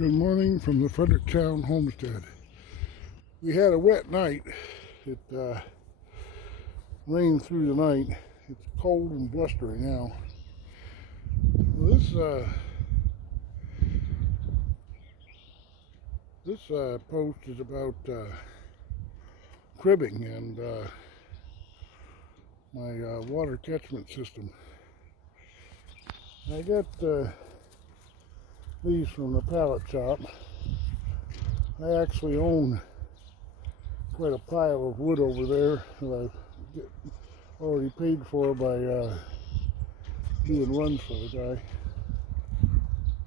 Good morning from the Fredericktown homestead. We had a wet night. It rained through the night. It's cold and blustery now. This post is about cribbing and my water catchment system. I got these from the pallet shop. I actually own quite a pile of wood over there that I've already paid for by doing runs for the guy.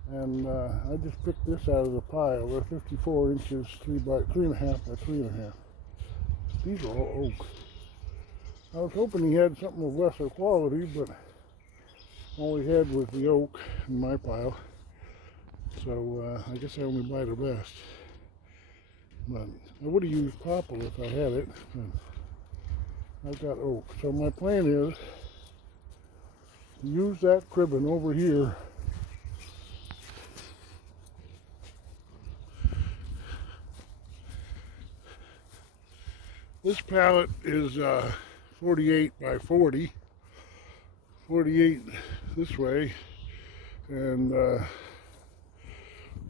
And I just picked this out of the pile. They're 54 inches, 3.5 by 3.5. These are all oak. I was hoping he had something of lesser quality, but all he had was the oak in my pile. So I guess I only buy the best. But I would have used poplar if I had it, but I've got oak. So my plan is to use that cribbing over here This pallet is 48 by 40, 48 this way, and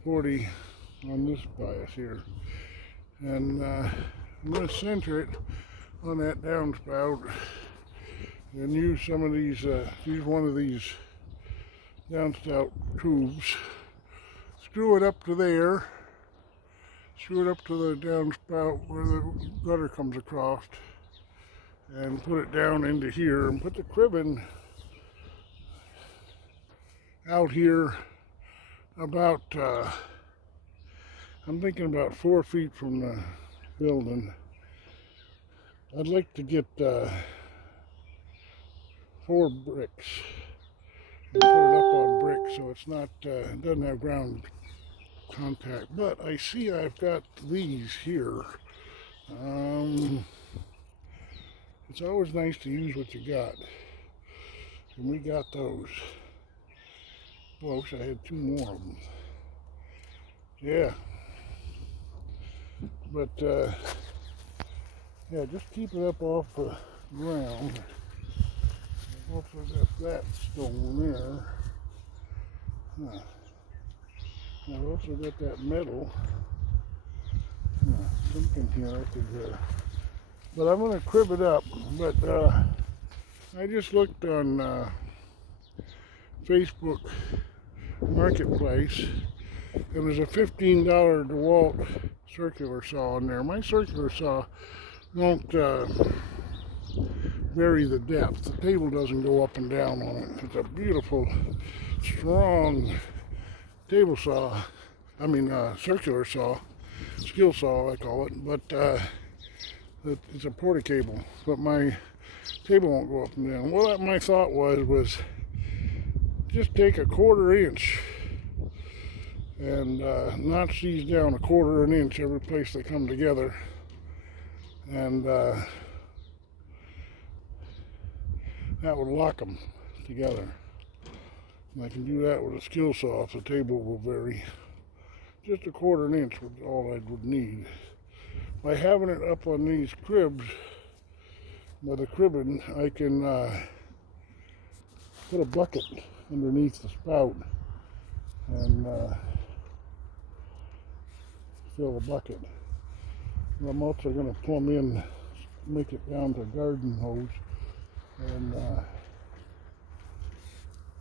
40 on this bias here. And I'm going to center it on that downspout and use some of these, use one of these downspout tubes, screw it up to there, screw it up to the downspout where the gutter comes across, and put it down into here and put the cribbing out here about, I'm thinking about 4 feet from the building. I'd like to get 4 bricks and put it up on bricks so it's not, it doesn't have ground contact. But I see I've got these here. It's always nice to use what you got, and we got those. Well, I wish I had 2 more of them. Yeah, but yeah, just keep it up off the ground. I've also got that stone there. I've also got that metal. Something here I could, but I'm going to crib it up. But I just looked on Facebook Marketplace, and there's a $15 DeWalt circular saw in there. My circular saw won't vary the depth. The table doesn't go up and down on it. It's a beautiful, strong table saw. I mean, circular saw, skill saw I call it. But it's a porta-cable. But my table won't go up and down. Well, my thought was just take a 1/4 inch and notch these down 1/4 inch every place they come together, and that would lock them together. And I can do that with a skill saw if the table will vary. Just a 1/4 inch was all I would need. By having it up on these cribs, by the cribbing, I can put a bucket underneath the spout and fill the bucket. And I'm also going to plumb in, make it down to garden hose, and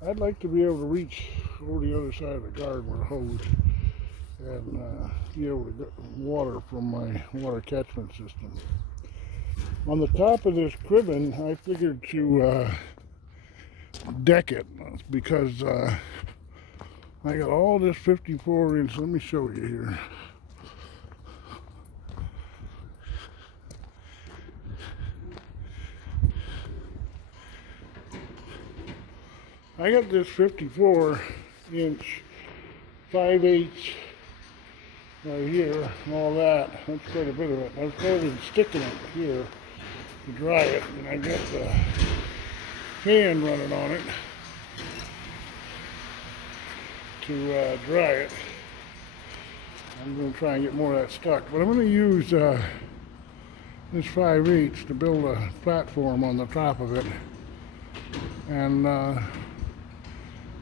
I'd like to be able to reach over the other side of the garden with a hose and be able to get water from my water catchment system. On the top of this cribbing, I figured to deck it, because I got all this 54 inch. Let me show you here. I got this 54 inch 5/8 right here, and all that. That's quite a bit of it. I started sticking it here to dry it, and I got the fan running on it to dry it. I'm going to try and get more of that stuck. But I'm going to use this 5/8 to build a platform on the top of it. And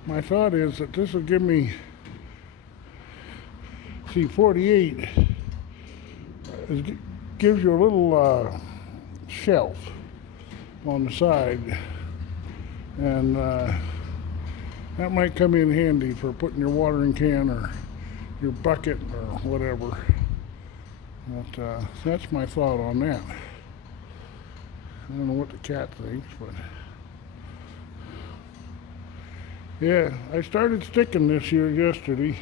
my thought is that this will give me, see, 48 gives you a little shelf on the side, and that might come in handy for putting your watering can or your bucket or whatever. But that's my thought on that. I don't know what the cat thinks, but yeah, I started sticking this year yesterday.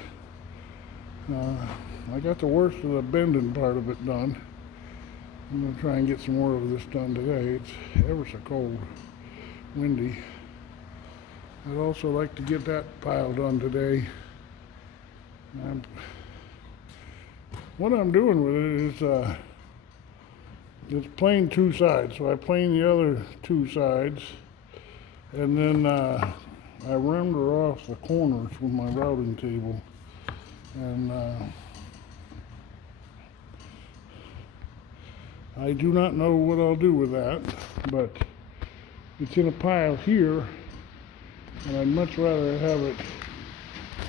I got the worst of the bending part of it done. I'm going to try and get some more of this done today. It's ever so cold, windy. I'd also like to get that pile done today. What I'm doing with it is it's plane two sides. So I plane the other two sides, and then I render off the corners with my routing table. And I do not know what I'll do with that, but it's in a pile here, and I'd much rather have it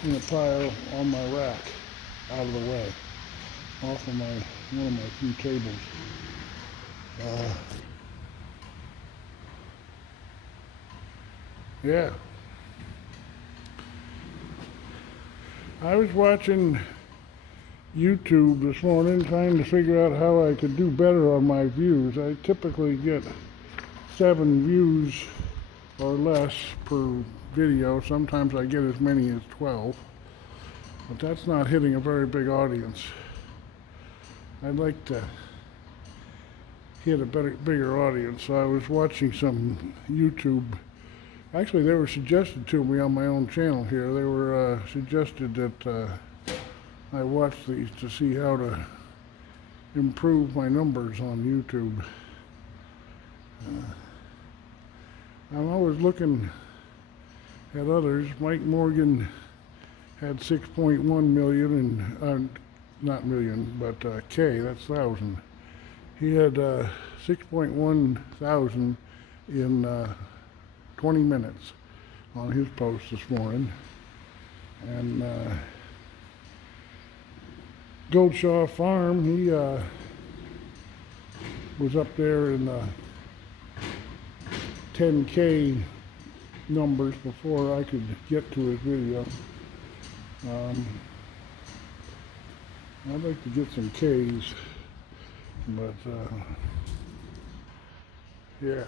in a pile on my rack, out of the way, off of one of my few tables. Yeah. I was watching YouTube this morning trying to figure out how I could do better on my views. I typically get 7 views or less per video. Sometimes I get as many as 12, but that's not hitting a very big audience. I'd like to hit a bigger audience. So I was watching some YouTube. Actually, they were suggested to me on my own channel here. They were suggested that I watch these to see how to improve my numbers on YouTube. I'm always looking at others. Mike Morgan had 6.1 million, and not million, but K, that's thousand. He had 6.1 thousand in 20 minutes on his post this morning. And Goldshaw Farm, he was up there in the 10K numbers before I could get to his video. I'd like to get some Ks, but yeah.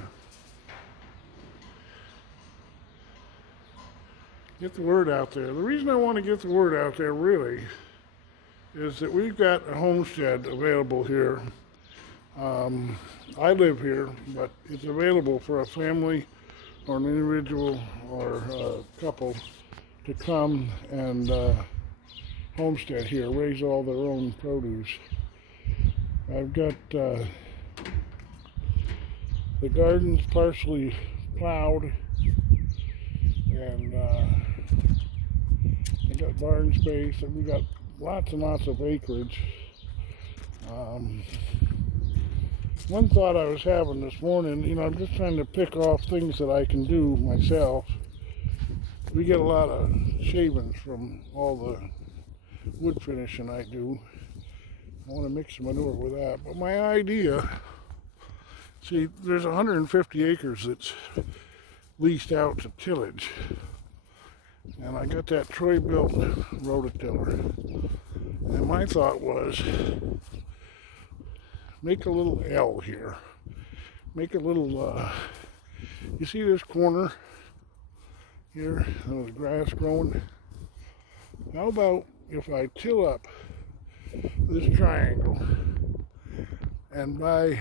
Get the word out there. The reason I want to get the word out there really is that we've got a homestead available here. I live here, but it's available for a family or an individual or a couple to come and homestead here, raise all their own produce. I've got the gardens partially plowed, and I got barn space, and we got lots and lots of acreage. One thought I was having this morning, I'm just trying to pick off things that I can do myself. We get a lot of shavings from all the wood finishing I do. I want to mix some manure with that. But my idea, see, there's 150 acres that's leased out to tillage. And I got that Troy-built rototiller. And my thought was, make a little L here. Make a little, you see this corner here, the grass growing? How about if I till up this triangle and buy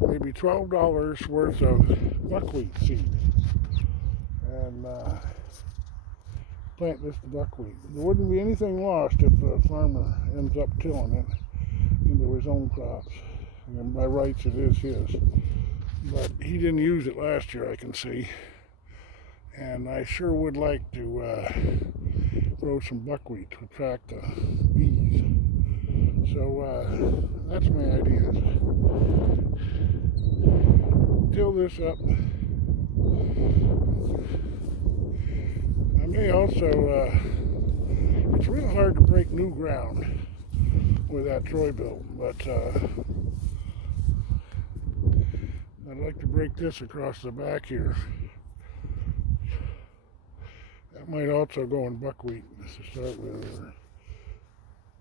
maybe $12 worth of buckwheat seed and plant this to buckwheat. There wouldn't be anything lost if the farmer ends up tilling it into his own crops. And by rights it is his. But he didn't use it last year, I can see. And I sure would like to grow some buckwheat to attract the bees. So that's my idea. Till this up. I may also, it's real hard to break new ground with that Troy built, but I'd like to break this across the back here. That might also go in buckwheat to start with, or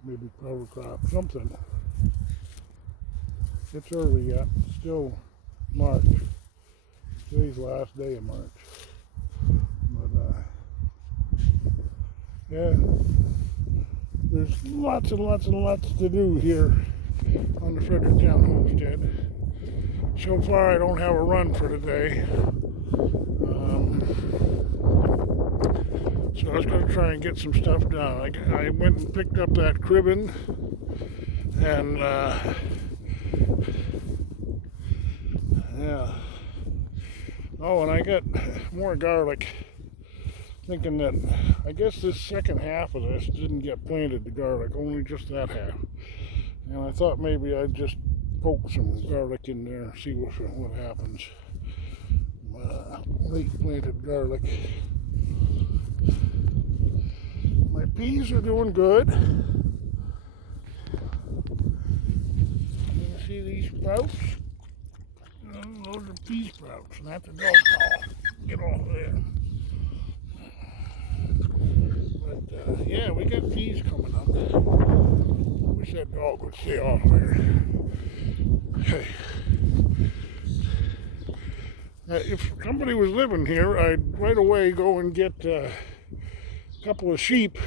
maybe cover crop, something. It's early yet, still March. Today's the last day of March. But yeah, there's lots and lots and lots to do here on the Fredericktown homestead. So far I don't have a run for today. So I was going to try and get some stuff done. I went and picked up that cribbing, and yeah. Oh, and I got more garlic, thinking that I guess this second half of this didn't get planted, the garlic, only just that half. And I thought maybe I'd just poke some garlic in there and see what happens. Late planted garlic. My peas are doing good. You see these sprouts? Those are pea sprouts, and that's a dog paw. Get off there. But yeah, we got peas coming up. I wish that dog would stay off there. Hey. If somebody was living here, I'd right away go and get a couple of sheep,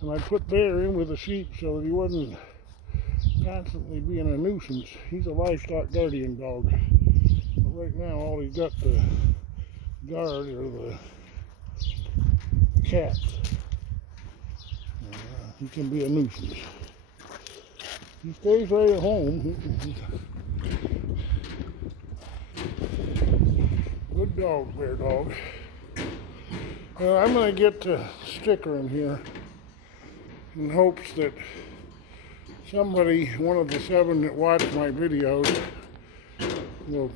and I'd put Bear in with the sheep so that he wasn't constantly being a nuisance. He's a livestock guardian dog. But right now, all he's got to guard are the cats. He can be a nuisance. He stays right at home. Good dog, Bear dog. I'm going to get the sticker in here in hopes that somebody, one of the 7 that watch my videos, will,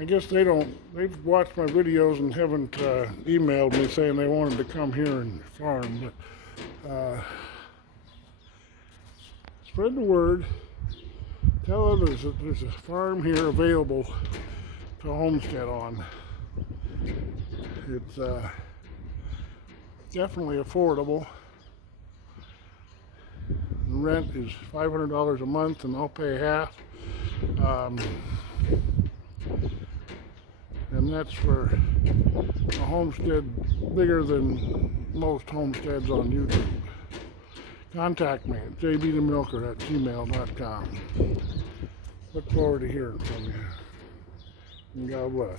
I guess they've watched my videos and haven't emailed me saying they wanted to come here and farm, but spread the word, tell others that there's a farm here available to homestead on. It's definitely affordable. The rent is $500 a month, and I'll pay half. And that's for a homestead bigger than most homesteads on YouTube. Contact me at jbthemilker@gmail.com. Look forward to hearing from you. And God bless.